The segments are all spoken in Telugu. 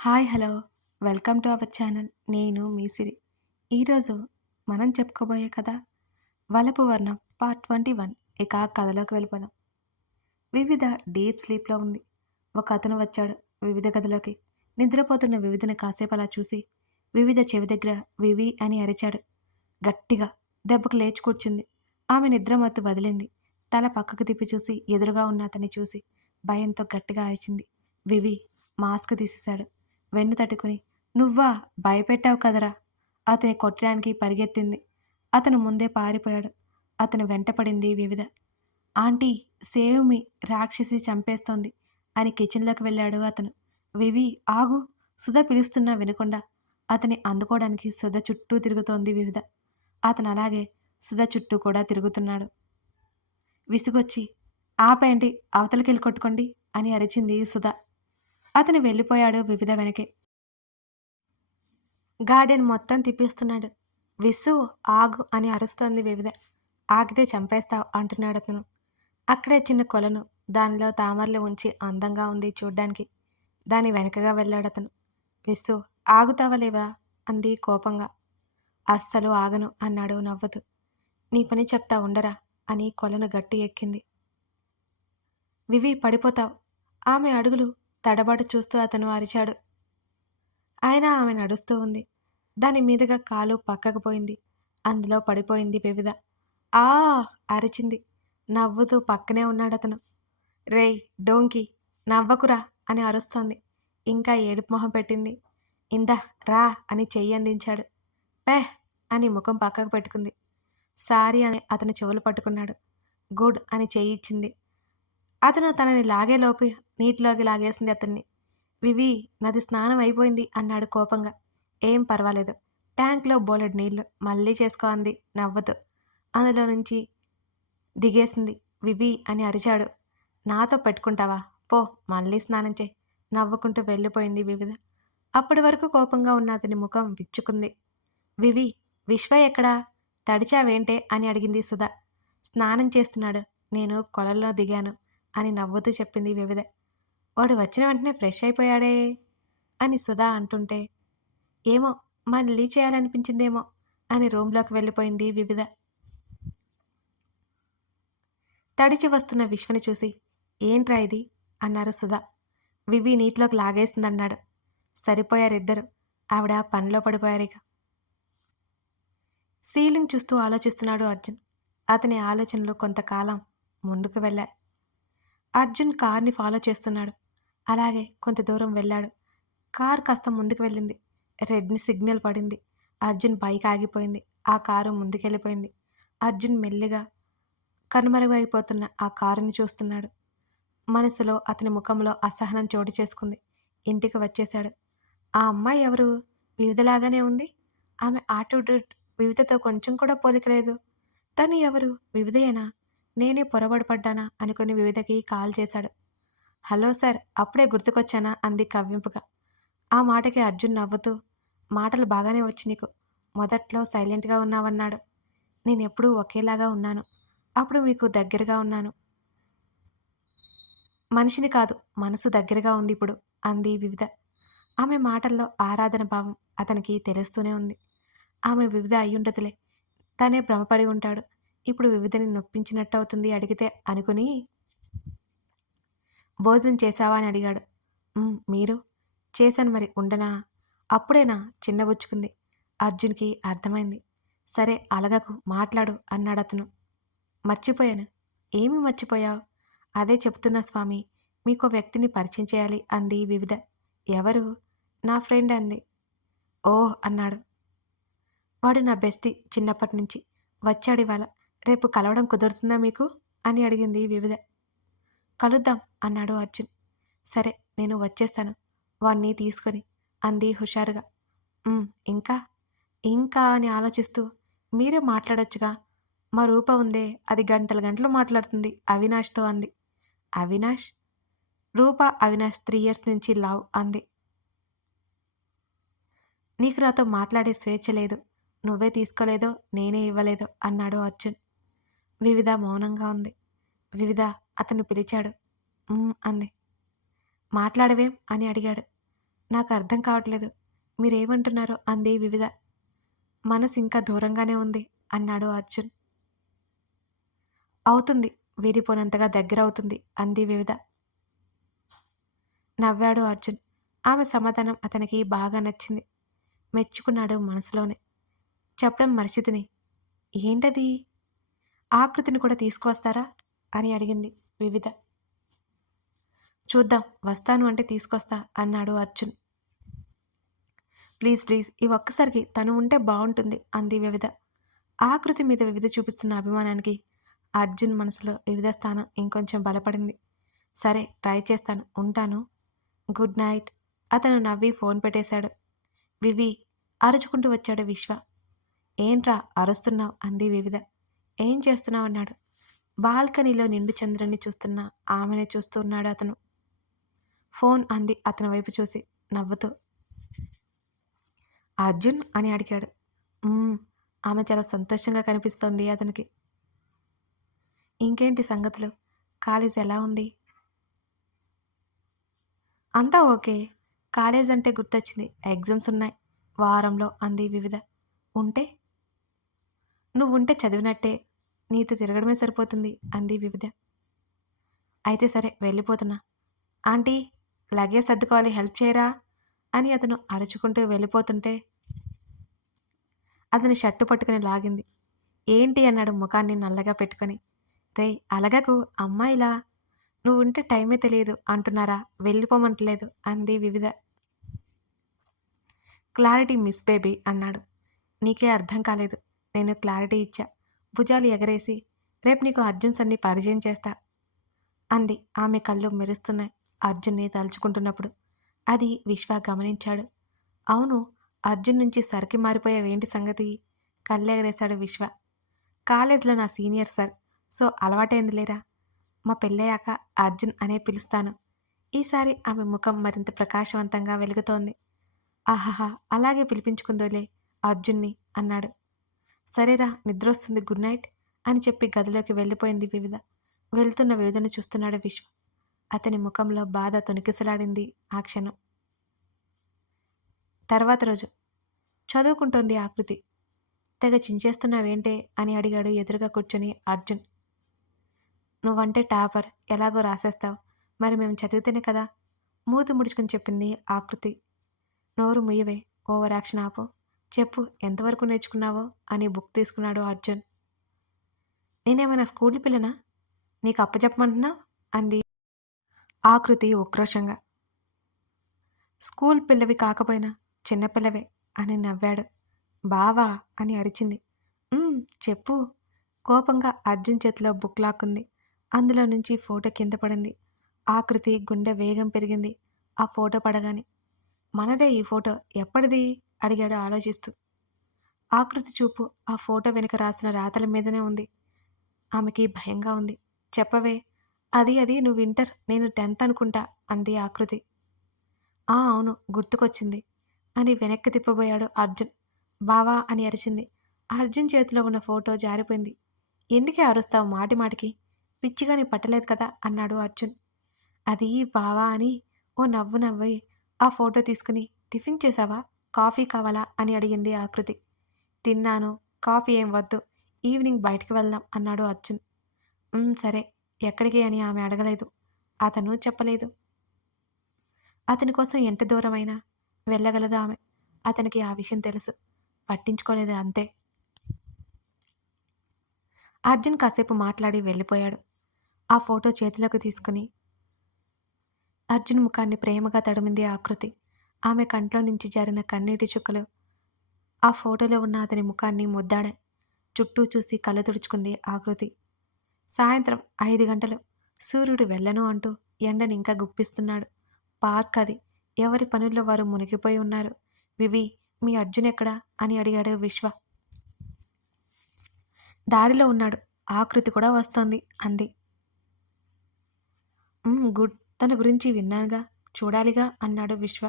Hi hello. Welcome to our channel. నేను మీ సిరి. ఈరోజు మనం చెప్పుకోబోయే కథ వలపు వర్ణం పార్ట్ ట్వంటీ వన్. ఇక ఆ కథలోకి వెళ్ళిపోదాం. వివిధ డీప్ స్లీప్లో ఉంది. ఒక అతను వచ్చాడు వివిధ గదిలోకి. నిద్రపోతున్న వివిధను కాసేపు అలా చూసి వివిధ చెవి దగ్గర వివి అని అరిచాడు. గట్టిగా దెబ్బకు లేచి కూర్చుంది. ఆమె నిద్ర మత్తు వదిలింది. తల పక్కకు తిప్పి చూసి ఎదురుగా ఉన్న అతన్ని చూసి భయంతో గట్టిగా అరిచింది. వివి మాస్క్ తీసేశాడు. వెన్ను తట్టుకుని నువ్వా? భయపెట్టావు కదరా? అతని కొట్టడానికి పరిగెత్తింది. అతను ముందే పారిపోయాడు. అతను వెంటపడింది వివిధ. ఆంటీ సేవ్ మీ రాక్షసి చంపేస్తోంది అని కిచెన్లోకి వెళ్ళాడు అతను. వివి ఆగు. సుధ పిలుస్తున్నా వినకుండా. అతని అందుకోవడానికి సుధ చుట్టూ తిరుగుతోంది వివిధ. అతను అలాగే సుధ చుట్టూ కూడా తిరుగుతున్నాడు. విసుగొచ్చి ఆపేయండి అవతలకెళ్ళి కొట్టుకోండి అని అరిచింది సుధ. అతను వెళ్ళిపోయాడు వివిధ వెనకే. గార్డెన్ మొత్తం తిప్పిస్తున్నాడు. విసు ఆగు అని అరుస్తోంది వివిధ. ఆగితే చంపేస్తావు అంటున్నాడు అతను. అక్కడే చిన్న కొలను దానిలో తామరలు ఉంచి అందంగా ఉంది చూడ్డానికి. దాని వెనకగా వెళ్ళాడు అతను. విసు ఆగుతావలేవా అంది కోపంగా. అస్సలు ఆగను అన్నాడు నవ్వుతూ. నీ పని చెప్తా ఉండరా? అని కొలను గట్టి ఎక్కింది. వివి పడిపోతావు. ఆమె అడుగులు తడబాటు చూస్తూ అతను అరిచాడు. అయినా ఆమె నడుస్తూ ఉంది. దాని మీదుగా కాలు పక్కకు పోయింది. అందులో పడిపోయింది వివిధ ఆ! అరిచింది. నవ్వుతూ పక్కనే ఉన్నాడు అతను. రేయ్ డోంకి నవ్వకురా అని అరుస్తోంది. ఇంకా ఏడుపు మొహం పెట్టింది. ఇందా రా అని చెయ్యి అందించాడు. పే అని ముఖం పక్కకు పెట్టుకుంది. సారీ అని అతని చెవులు పట్టుకున్నాడు. గుడ్ అని చెయ్యి ఇచ్చింది. అతను తనని లాగేలోపి నీటిలోకి లాగేసింది అతన్ని. వివి నది స్నానం అయిపోయింది అన్నాడు కోపంగా. ఏం పర్వాలేదు. ట్యాంక్లో బోలెడ్ నీళ్ళు. మళ్ళీ చేసుకో అంది. నవ్వుతూ. అందులో నుంచి దిగేసింది వివి అని అరిచాడు. నాతో పెట్టుకుంటావా? పో మళ్ళీ స్నానం చేయి. నవ్వుకుంటూ వెళ్ళిపోయింది వివిధ. అప్పటి వరకు కోపంగా ఉన్న అతని ముఖం విచ్చుకుంది. వివి విశ్వ ఎక్కడా? తడిచావేంటే? అని అడిగింది సుధా. స్నానం చేస్తున్నాడు. నేను కొలల్లో దిగాను. అని నవ్వుతూ చెప్పింది వివిధ. వాడు వచ్చిన వెంటనే ఫ్రెష్ అయిపోయాడే అని సుధా అంటుంటే ఏమో మళ్ళీ చేయాలనిపించిందేమో అని రూమ్లోకి వెళ్ళిపోయింది వివిధ. తడిచి వస్తున్న విశ్వని చూసి ఏంట్రా ఇది? అన్నారు సుధా. వివి నీటిలోకి లాగేసిందన్నాడు. సరిపోయారిద్దరు. ఆవిడ పనిలో పడిపోయారు ఇక సీలింగ్ చూస్తూ ఆలోచిస్తున్నాడు అర్జున్. అతని ఆలోచనలు కొంతకాలం ముందుకు వెళ్ళాయి. అర్జున్ కార్ని ఫాలో చేస్తున్నాడు. అలాగే కొంత దూరం వెళ్ళాడు. కార్ కాస్త ముందుకు వెళ్ళింది. రెడ్ని సిగ్నల్ పడింది. అర్జున్ బైక్ ఆగిపోయింది. ఆ కారు ముందుకెళ్ళిపోయింది. అర్జున్ మెల్లిగా కనుమరుగైపోతున్న ఆ కారుని చూస్తున్నాడు. మనసులో అతని ముఖంలో అసహనం చోటు చేసుకుంది. ఇంటికి వచ్చేశాడు. ఆ అమ్మాయి ఎవరు? వివిధలాగానే ఉంది. ఆమె ఆటిట్యూడ్ వివిధతో కొంచెం కూడా పోలికలేదు. తను ఎవరు? వివిధయేనా? నేనే పొరబడిపడ్డానా అనుకుని వివిధకి కాల్ చేశాడు. హలో సార్ అప్పుడే గుర్తుకొచ్చానా? అంది కవ్వింపుగా. ఆ మాటకి అర్జున్ నవ్వుతూ మాటలు బాగానే వచ్చి నీకు. మొదట్లో సైలెంట్గా ఉన్నావన్నాడు. నేను ఎప్పుడూ ఒకేలాగా ఉన్నాను. అప్పుడు మీకు దగ్గరగా ఉన్నాను. మనిషిని కాదు మనసు దగ్గరగా ఉంది ఇప్పుడు అంది వివిధ. ఆమె మాటల్లో ఆరాధన భావం అతనికి తెలుస్తూనే ఉంది. ఆమె వివిధ అయ్యుండదులే తనే భ్రమపడి ఉంటాడు. ఇప్పుడు వివిధని నొప్పించినట్టు అవుతుంది అడిగితే అనుకుని భోజనం చేశావా? అని అడిగాడు. మీరు? చేశాను మరి ఉండనా? అప్పుడేనా? చిన్నబుచ్చుకుంది అర్జున్కి అర్థమైంది. సరే అలగకు మాట్లాడు అన్నాడు అతను. మర్చిపోయాను. ఏమి మర్చిపోయావు? అదే చెప్తున్నా స్వామి మీకు వ్యక్తిని పరిచయం చేయాలి అంది వివిధ. ఎవరు? నా ఫ్రెండ్ అంది. ఓ అన్నాడు. వాడు నా బెస్టీ చిన్నప్పటి నుంచి వచ్చాడు ఇవాళ. రేపు కలవడం కుదురుతుందా మీకు? అని అడిగింది వివిధ. కలుద్దాం అన్నాడు అర్జున్. సరే నేను వచ్చేస్తాను. వాణ్ణి తీసుకొని అంది హుషారుగా. ఇంకా? ఇంకా అని ఆలోచిస్తూ మీరే మాట్లాడొచ్చుగా. మా రూప ఉందే అది గంటలు గంటలు మాట్లాడుతుంది అవినాష్తో అంది. అవినాష్? రూప అవినాష్ త్రీ ఇయర్స్ నుంచి లావ్ అంది. నీకు నాతో మాట్లాడే స్వేచ్ఛ లేదు. నువ్వే తీసుకోలేదో నేనే ఇవ్వలేదో అన్నాడు అర్జున్. వివిధ మౌనంగా ఉంది. వివిధ అతను పిలిచాడు. అంది. మాట్లాడవేం అని అడిగాడు. నాకు అర్థం కావట్లేదు. మీరేమంటున్నారో అంది వివిధ. మనసు ఇంకా దూరంగానే ఉంది అన్నాడు అర్జున్. అవుతుంది. వీడిపోనంతగా దగ్గర అవుతుంది అంది వివిధ. నవ్వాడు అర్జున్. ఆమె సమాధానం అతనికి బాగా నచ్చింది. మెచ్చుకున్నాడు మనసులోనే. చెప్పడం మర్చితిని. ఏంటది? ఆకృతిని కూడా తీసుకువస్తారా? అని అడిగింది వివిధ. చూద్దాం వస్తాను అంటే తీసుకొస్తా అన్నాడు అర్జున్. ప్లీజ్ ప్లీజ్ ఈ ఒక్కసారికి తను ఉంటే బాగుంటుంది అంది వివిధ. ఆకృతి మీద వివిధ చూపిస్తున్న అభిమానానికి అర్జున్ మనసులో వివిధ స్థానం ఇంకొంచెం బలపడింది. సరే ట్రై చేస్తాను ఉంటాను. Good night. అతను నవ్వి ఫోన్ పెట్టేశాడు. వివి అరుచుకుంటూ వచ్చాడు విశ్వ. ఏంట్రా అరుస్తున్నావు అంది వివిధ. ఏం చేస్తున్నావు? అన్నాడు. బాల్కనీలో నిండు చంద్రుణ్ణి చూస్తున్న ఆమెనే చూస్తూ ఉన్నాడు అతను. ఫోన్ అంది అతని వైపు చూసి నవ్వుతూ. అర్జున్ అని అడిగాడు. ఆమె చాలా సంతోషంగా కనిపిస్తోంది అతనికి. ఇంకేంటి సంగతులు? కాలేజ్ ఎలా ఉంది? అంతా ఓకే. కాలేజ్ అంటే గుర్తొచ్చింది. ఎగ్జామ్స్ ఉన్నాయి. వారంలో అంది వివిధ. ఉంటే? నువ్వు ఉంటే చదివినట్టే. నీతో తిరగడమే సరిపోతుంది అంది వివిధ. అయితే సరే వెళ్ళిపోతున్నా. ఆంటీ లగేజ్ సర్దుకోవాలి హెల్ప్ చేయరా? అని అతను అరుచుకుంటూ వెళ్ళిపోతుంటే అతని షర్టు పట్టుకుని లాగింది. ఏంటి అన్నాడు ముఖాన్ని నల్లగా పెట్టుకొని. రే అలగకు అమ్మాయిలా? నువ్వు ఉంటే టైమే తెలియదు అంటున్నారా? వెళ్ళిపోమంటలేదు అంది వివిధ. క్లారిటీ మిస్ బేబీ అన్నాడు. నీకే అర్థం కాలేదు. నేను క్లారిటీ ఇచ్చా. భుజాలు ఎగరేసి రేపు నీకు అర్జున్ సన్ని పరిచయం చేస్తా అంది. ఆమె కళ్ళు మెరుస్తున్నాయి. అర్జున్ని తలుచుకుంటున్నప్పుడు అది విశ్వ గమనించాడు. అవును అర్జున్ నుంచి సరికి మారిపోయావేంటి సంగతి? కళ్ళెగరేశాడు విశ్వ. కాలేజ్లో నా సీనియర్ సార్ సో అలవాటైంది లేరా? మా పెళ్ళయ్యాక అర్జున్ అనే పిలుస్తాను. ఈసారి ఆమె ముఖం మరింత ప్రకాశవంతంగా వెలుగుతోంది. ఆహాహా అలాగే పిలిపించుకుందోలే అర్జున్ని అన్నాడు. సరేరా నిద్రొస్తుంది గుడ్ నైట్ అని చెప్పి గదిలోకి వెళ్ళిపోయింది వివిధ. వెళ్తున్న వివిధను చూస్తున్నాడు విశ్వ. అతని ముఖంలో బాధ తొనికిసలాడింది ఆ క్షణం. తర్వాత రోజు. చదువుకుంటోంది ఆకృతి తెగ చించేస్తున్నావేంటే అని అడిగాడు ఎదురుగా కూర్చొని అర్జున్. నువ్వంటే టాపర్ ఎలాగో రాసేస్తావు. మరి మేము చదివితేనే కదా? మూతి ముడుచుకుని చెప్పింది ఆకృతి నోరు ముయ్యవే ఓవర్ యాక్షన్ ఆపు. చెప్పు ఎంతవరకు నేర్చుకున్నావో అని బుక్ తీసుకున్నాడు అర్జున్. నేనేమైనా స్కూల్ పిల్లనా? నీకు అప్పచెప్పమంటున్నా అంది. ఆకృతి ఉక్రోషంగా. స్కూల్ పిల్లవి కాకపోయినా చిన్నపిల్లవే అని నవ్వాడు. బావా అని అరిచింది. చెప్పు. కోపంగా అర్జున్ చేతిలో బుక్ లాక్కుంది. అందులో నుంచి ఫోటో కింద పడింది. ఆకృతి గుండె వేగం పెరిగింది. ఆ ఫోటో పడగానే. మనదే ఈ ఫోటో. ఎప్పటిది? అడిగాడు ఆలోచిస్తూ. ఆకృతి చూపు ఆ ఫోటో వెనుక రాసిన రాతల మీదనే ఉంది. ఆమెకి భయంగా ఉంది. చెప్పవే అది అది నువ్వు ఇంటర్ నేను టెన్త్ అనుకుంటా అంది ఆకృతి. ఆ అవును గుర్తుకొచ్చింది అని వెనక్కి తిప్పబోయాడు అర్జున్. బావా అని అరిచింది. అర్జున్ చేతిలో ఉన్న ఫోటో జారిపోయింది. ఎందుకే అరుస్తావు మాటి మాటికి? పిచ్చిగా నీ పట్టలేదు కదా అన్నాడు అర్జున్. అది బావా అని ఓ నవ్వు నవ్వి ఆ ఫోటో తీసుకుని టిఫిన్ చేశావా కాఫీ కావాలా అని అడిగింది ఆకృతి తిన్నాను కాఫీ ఏం వద్దు ఈవినింగ్ బయటికి వెళ్దాం అన్నాడు అర్జున్. సరే ఎక్కడికి అని ఆమె అడగలేదు. అతను చెప్పలేదు. అతని కోసం ఎంత దూరమైనా వెళ్ళగలదు ఆమె. అతనికి ఆ విషయం తెలుసు. పట్టించుకోలేదు అంతే. అర్జున్ కాసేపు మాట్లాడి వెళ్ళిపోయాడు. ఆ ఫోటో చేతిలోకి తీసుకుని అర్జున్ ముఖాన్ని ప్రేమగా తడిమింది ఆకృతి ఆమె కంట్లో నుంచి జారిన కన్నీటి చుక్కలు. ఆ ఫోటోలో ఉన్న అతని ముఖాన్ని ముద్దాడే చుట్టూ చూసి కళ్ళు తుడుచుకుంది ఆకృతి సాయంత్రం ఐదు గంటలు. సూర్యుడు వెళ్ళను అంటూ ఎండని ఇంకా గుప్పిస్తున్నాడు. పార్క్ అది. ఎవరి పనుల్లో వారు మునిగిపోయి ఉన్నారు? వివి మీ అర్జున్ ఎక్కడా? అని అడిగాడు విశ్వ. దారిలో ఉన్నాడు. ఆకృతి కూడా వస్తోంది అంది. గుడ్. తన గురించి విన్నానుగా. చూడాలిగా అన్నాడు విశ్వ.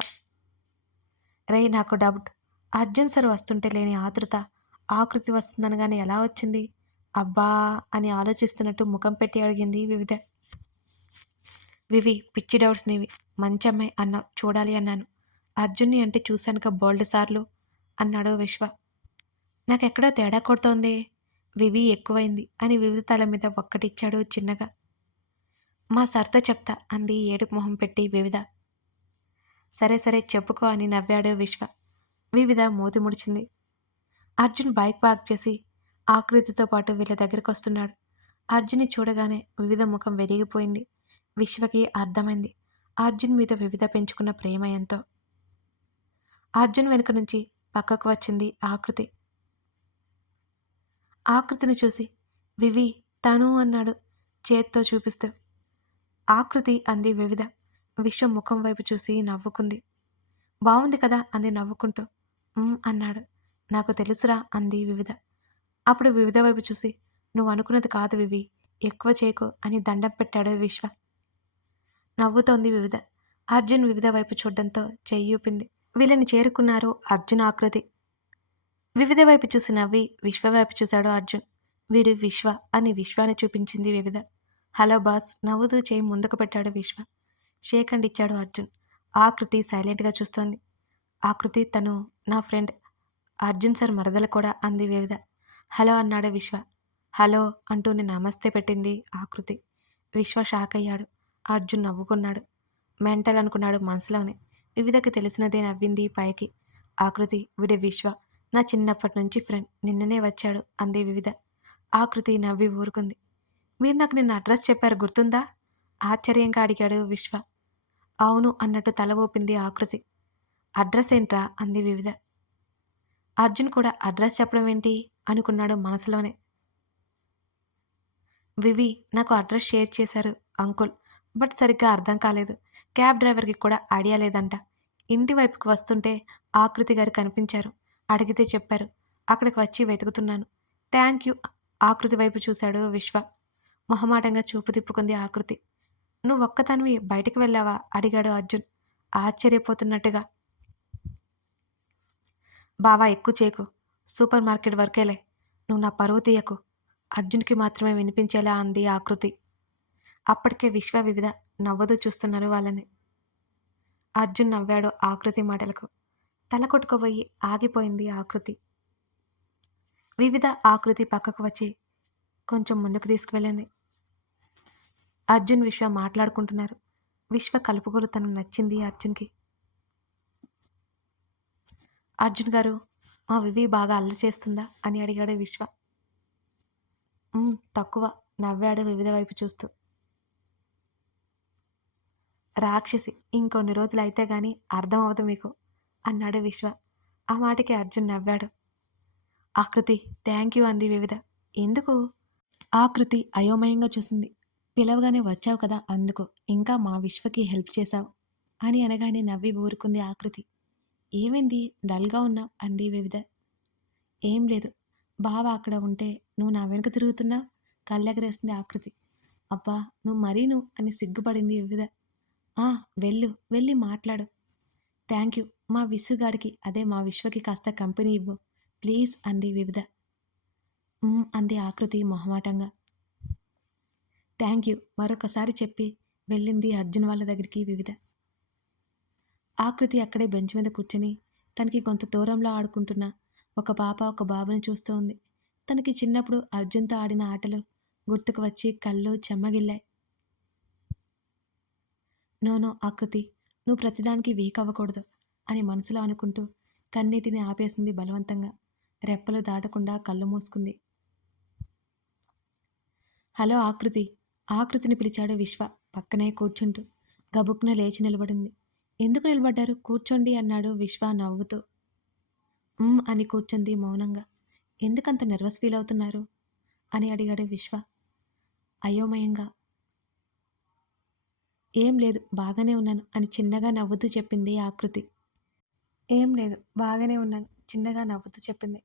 రే నాకు డౌట్. అర్జున్ సార్ వస్తుంటే లేని ఆతృత. ఆకృతి వస్తుందనగానే ఎలా వచ్చింది? అబ్బా అని ఆలోచిస్తున్నట్టు ముఖం పెట్టి అడిగింది వివిధ. వివి పిచ్చి డౌట్స్ నీవి. మంచి అమ్మాయి అన్నావు చూడాలి అన్నాను. అర్జున్ని అంటే చూశానుక బోల్డ్ సార్లు అన్నాడు విశ్వ. నాకెక్కడో తేడా కొడుతోంది. వివి ఎక్కువైంది అని వివిధ తల మీద ఒక్కటిచ్చాడు చిన్నగా. మా సర్తో చెప్తా అంది ఏడుపు మొహం పెట్టి వివిధ. సరే సరే చెప్పుకో అని నవ్వాడు విశ్వ. వివిధ మూతి ముడిచింది. అర్జున్ బైక్ పార్క్ చేసి ఆకృతితో పాటు వీళ్ళ దగ్గరికి వస్తున్నాడు అర్జున్ని చూడగానే వివిధ ముఖం వెలిగిపోయింది. విశ్వకి అర్థమైంది. అర్జున్ మీద వివిధ పెంచుకున్న ప్రేమ ఎంతో. అర్జున్ వెనుక నుంచి పక్కకు వచ్చింది ఆకృతి. ఆకృతిని చూసి వివి తను అన్నాడు చేత్తో చూపిస్తూ. ఆకృతి అంది వివిధ. విశ్వం ముఖం వైపు చూసి నవ్వుకుంది. బాగుంది కదా అంది నవ్వుకుంటూ. "ఉమ్" అన్నాడు. నాకు తెలుసురా అంది వివిధ. అప్పుడు వివిధ వైపు చూసి నువ్వు అనుకున్నది కాదు వివి. ఎక్కువ చేయకు అని దండం పెట్టాడు విశ్వ. నవ్వుతోంది వివిధ. అర్జున్ వివిధ వైపు చూడడంతో చెయ్యి ఊపింది. వీళ్ళని చేరుకున్నారు అర్జున్ ఆకృతి. వివిధ వైపు చూసి నవ్వి విశ్వ వైపు చూశాడు అర్జున్. వీడు విశ్వ అని విశ్వాన్ని చూపించింది వివిధ. హలో బాస్ నవ్వుతూ చేయి ముందుకు పెట్టాడు విశ్వ. షేక్ అండ్ ఇచ్చాడు అర్జున్. ఆకృతి సైలెంట్గా చూస్తోంది. ఆకృతి తను నా ఫ్రెండ్ అర్జున్ సార్ మరదలు కూడా అంది వివిధ. హలో అన్నాడు విశ్వ. హలో అంటూనే నమస్తే పెట్టింది ఆకృతి విశ్వ షాక్ అయ్యాడు. అర్జున్ నవ్వుకున్నాడు. మెంటల్ అనుకున్నాడు మనసులోనే. వివిధకి తెలిసినదే నవ్వింది పైకి. ఆకృతి విడే విశ్వ నా చిన్నప్పటి నుంచి ఫ్రెండ్ నిన్ననే వచ్చాడు అంది వివిధ. ఆకృతి నవ్వి ఊరుకుంది. మీరు నాకు నిన్న అడ్రస్ చెప్పారు గుర్తుందా? ఆశ్చర్యంగా అడిగాడు విశ్వ. అవును అన్నట్టు తల ఊపింది ఆకృతి. అడ్రస్ ఏంట్రా? అంది వివిధ. అర్జున్ కూడా అడ్రస్ చెప్పడం ఏంటి? అనుకున్నాడు మనసులోనే. వివి నాకు అడ్రస్ షేర్ చేశారు అంకుల్. బట్ సరిగ్గా అర్థం కాలేదు. క్యాబ్ డ్రైవర్కి కూడా ఐడియా లేదంట. ఇంటి వైపుకి వస్తుంటే ఆకృతి గారు కనిపించారు. అడిగితే చెప్పారు. అక్కడికి వచ్చి వెతుకుతున్నాను. థ్యాంక్ యూ ఆకృతి వైపు చూశాడు విశ్వ. మొహమాటంగా చూపు తిప్పుకుంది ఆకృతి. నువ్వు ఒక్కదానివి బయటికి వెళ్ళావా? అడిగాడు అర్జున్ ఆశ్చర్యపోతున్నట్టుగా. బావా ఎక్కువ చేయకు. సూపర్ మార్కెట్ వరకేలే. నువ్వు నా పరువు తీయకు. అర్జున్కి మాత్రమే వినిపించేలా అంది ఆకృతి అప్పటికే విశ్వ వివిధ నవ్వుతూ చూస్తున్నారు వాళ్ళని. అర్జున్ నవ్వాడు ఆకృతి మాటలకు. తల కొట్టుకుపోయి ఆగిపోయింది ఆకృతి వివిధ ఆకృతి పక్కకు వచ్చి కొంచెం ముందుకు తీసుకువెళ్ళింది. అర్జున్ విశ్వ మాట్లాడుకుంటున్నారు. విశ్వ కలుపుగోలుతనం నచ్చింది అర్జున్కి. అర్జున్ గారు మా వివి బాగా అల్లరి చేస్తుందా? అని అడిగాడు విశ్వ. తక్కువ నవ్వాడు వివిధ వైపు చూస్తూ. రాక్షసి ఇంకొన్ని రోజులు అయితే గాని అర్థం అవదు మీకు అన్నాడు విశ్వ. ఆ మాటకి అర్జున్ నవ్వాడు. ఆకృతి థ్యాంక్ యూ అంది వివిధ. ఎందుకు? ఆకృతి అయోమయంగా చూసింది. పిలవగానే వచ్చావు కదా అందుకు. ఇంకా మా విశ్వకి హెల్ప్ చేశావు అని అనగానే నవ్వి ఊరుకుంది ఆకృతి. ఏమైంది? డల్గా ఉన్నావు? అంది వివిధ. ఏం లేదు. బావ అక్కడ ఉంటే నువ్వు నా వెనుక తిరుగుతున్నావు? కళ్ళెగరేసింది ఆకృతి. అబ్బా నువ్వు మరీ నువ్వు అని సిగ్గుపడింది వివిధ. ఆ వెళ్ళు వెళ్ళి మాట్లాడు. Thank you. మా విసుగాడికి అదే మా విశ్వకి కాస్త కంపెనీ ఇవ్వు. ప్లీజ్ అంది వివిధ. అంది ఆకృతి మొహమాటంగా. Thank you. మరొకసారి చెప్పి వెళ్ళింది అర్జున్ వాళ్ళ దగ్గరికి వివిధ. ఆకృతి అక్కడే బెంచ్ మీద కూర్చొని తనకి కొంత దూరంలో ఆడుకుంటున్న ఒక పాప ఒక బాబుని చూస్తూ ఉంది. తనకి చిన్నప్పుడు అర్జున్తో ఆడిన ఆటలు గుర్తుకు వచ్చి కళ్ళు చెమ్మగిల్లాయి. నోనో ఆకృతి నువ్వు ప్రతిదానికి వీక్ అవ్వకూడదు అని మనసులో అనుకుంటూ కన్నీటిని ఆపేసింది బలవంతంగా. రెప్పలు దాటకుండా కళ్ళు మూసుకుంది. హలో ఆకృతి ఆకృతిని పిలిచాడు విశ్వ. పక్కనే కూర్చుంటూ గబుక్న లేచి నిలబడింది. ఎందుకు నిలబడ్డారు? కూర్చోండి అన్నాడు విశ్వ నవ్వుతూ. అని కూర్చుంది మౌనంగా. ఎందుకంత నర్వస్ ఫీల్ అవుతున్నారు? అని అడిగాడు విశ్వ. అయోమయంగా. ఏం లేదు బాగానే ఉన్నాను అని చిన్నగా నవ్వుతూ చెప్పింది ఆకృతి. ఏం లేదు బాగానే ఉన్నాను చిన్నగా నవ్వుతూ చెప్పింది.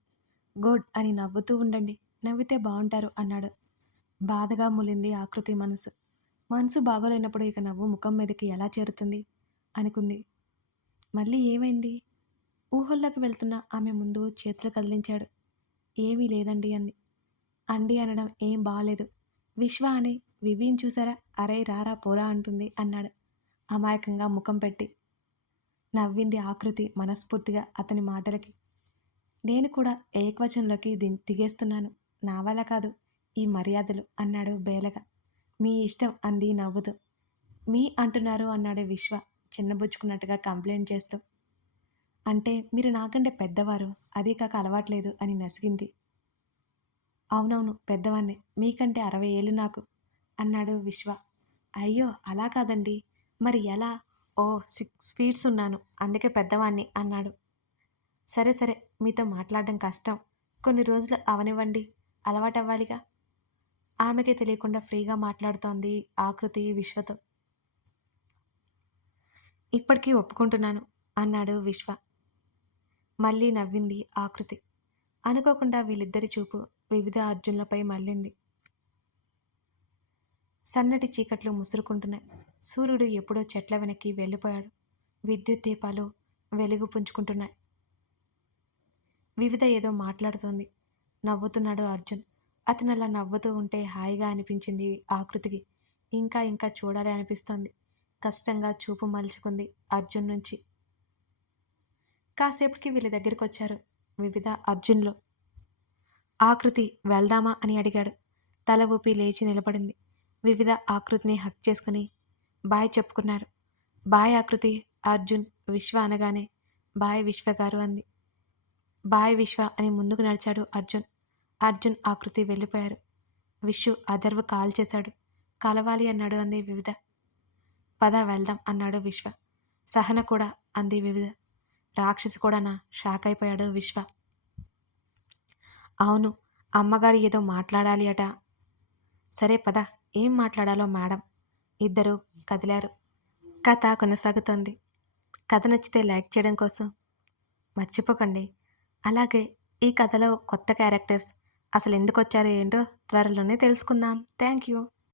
గుడ్ అని నవ్వుతూ ఉండండి. నవ్వితే బాగుంటారు అన్నాడు బాధగా ములింది ఆకృతి మనసు. మనసు బాగోలేనప్పుడు ఇక నవ్వు ముఖం మీదకి ఎలా చేరుతుంది? అనుకుంది. మళ్ళీ ఏమైంది? ఊహల్లోకి వెళ్తున్న ఆమె ముందు చేతులు కదిలించాడు. ఏమీ లేదండి అంది. అండి అనడం ఏం బాలేదు. విశ్వ అని వివిని చూసారా? అరే రారా పోరా అంటుంది అన్నాడు. అమాయకంగా ముఖం పెట్టి. నవ్వింది ఆకృతి మనస్ఫూర్తిగా అతని మాటలకి. నేను కూడా ఏకవచనంలోకి దిగేస్తున్నాను. నా వల్ల కాదు. ఈ మర్యాదలు అన్నాడు బేలగా. మీ ఇష్టం అంది నవ్వుతూ. మీ అంటున్నారు అన్నాడు విశ్వ చిన్నబుచ్చుకున్నట్టుగా కంప్లైంట్ చేస్తూ. అంటే మీరు నాకంటే పెద్దవారు అదే కాక అలవాట్లేదు అని నసిగింది. అవునవును పెద్దవాణ్ణే మీకంటే అరవై ఏళ్ళు నాకు అన్నాడు విశ్వ. అయ్యో అలా కాదండి. మరి ఎలా? ఓ సిక్స్ ఫీట్స్ ఉన్నాను అందుకే పెద్దవాణ్ణి అన్నాడు. సరే సరే మీతో మాట్లాడడం కష్టం. కొన్ని రోజులు అవనివ్వండి అలవాటు అవ్వాలిగా ఆమెకే తెలియకుండా ఫ్రీగా మాట్లాడుతోంది ఆకృతి విశ్వతో. ఇప్పటికీ ఒప్పుకుంటున్నాను అన్నాడు విశ్వ. మళ్ళీ నవ్వింది ఆకృతి అనుకోకుండా వీళ్ళిద్దరి చూపు వివిధ అర్జున్లపై మళ్ళింది. సన్నటి చీకట్లు ముసురుకుంటున్నాయి. సూర్యుడు ఎప్పుడో చెట్ల వెనక్కి వెళ్ళిపోయాడు. విద్యుత్ దీపాలు వెలుగు పుంజుకుంటున్నాయి. వివిధ ఏదో మాట్లాడుతోంది. నవ్వుతున్నాడు అర్జున్. అతను అలా నవ్వుతూ ఉంటే హాయిగా అనిపించింది ఆకృతికి ఇంకా ఇంకా చూడాలి అనిపిస్తోంది. కష్టంగా చూపు మలుచుకుంది అర్జున్ నుంచి. కాసేపటికి వీళ్ళ దగ్గరికి వచ్చారు వివిధ అర్జున్లు. ఆకృతి వెళ్దామా అని అడిగాడు. తల ఊపి లేచి నిలబడింది. వివిధ ఆకృతిని హక్ చేసుకుని బాయ్ చెప్పుకున్నారు. బాయ్ ఆకృతి అర్జున్ విశ్వ అనగానే బాయ్ విశ్వ గారు అంది. బాయ్ విశ్వ అని ముందుకు నడిచాడు అర్జున్. అర్జున్ ఆకృతి వెళ్ళిపోయారు. విషు అదర్వు కాల్ చేశాడు. కలవాలి అన్నాడు అంది వివిధ. పద వెళ్దాం అన్నాడు విశ్వ. సహన కూడా అంది వివిధ. రాక్షసి కూడానా షాక్ అయిపోయాడు విశ్వ. అవును అమ్మగారు ఏదో మాట్లాడాలి అట. సరే పద ఏం మాట్లాడాలో మేడం. ఇద్దరు కదిలారు. కథ కొనసాగుతోంది. కథ నచ్చితే లైక్ చేయడం కోసం మర్చిపోకండి. అలాగే ఈ కథలో కొత్త క్యారెక్టర్స్ అసలు ఎందుకు వచ్చారో ఏంటో త్వరలోనే తెలుసుకుందాం. Thank you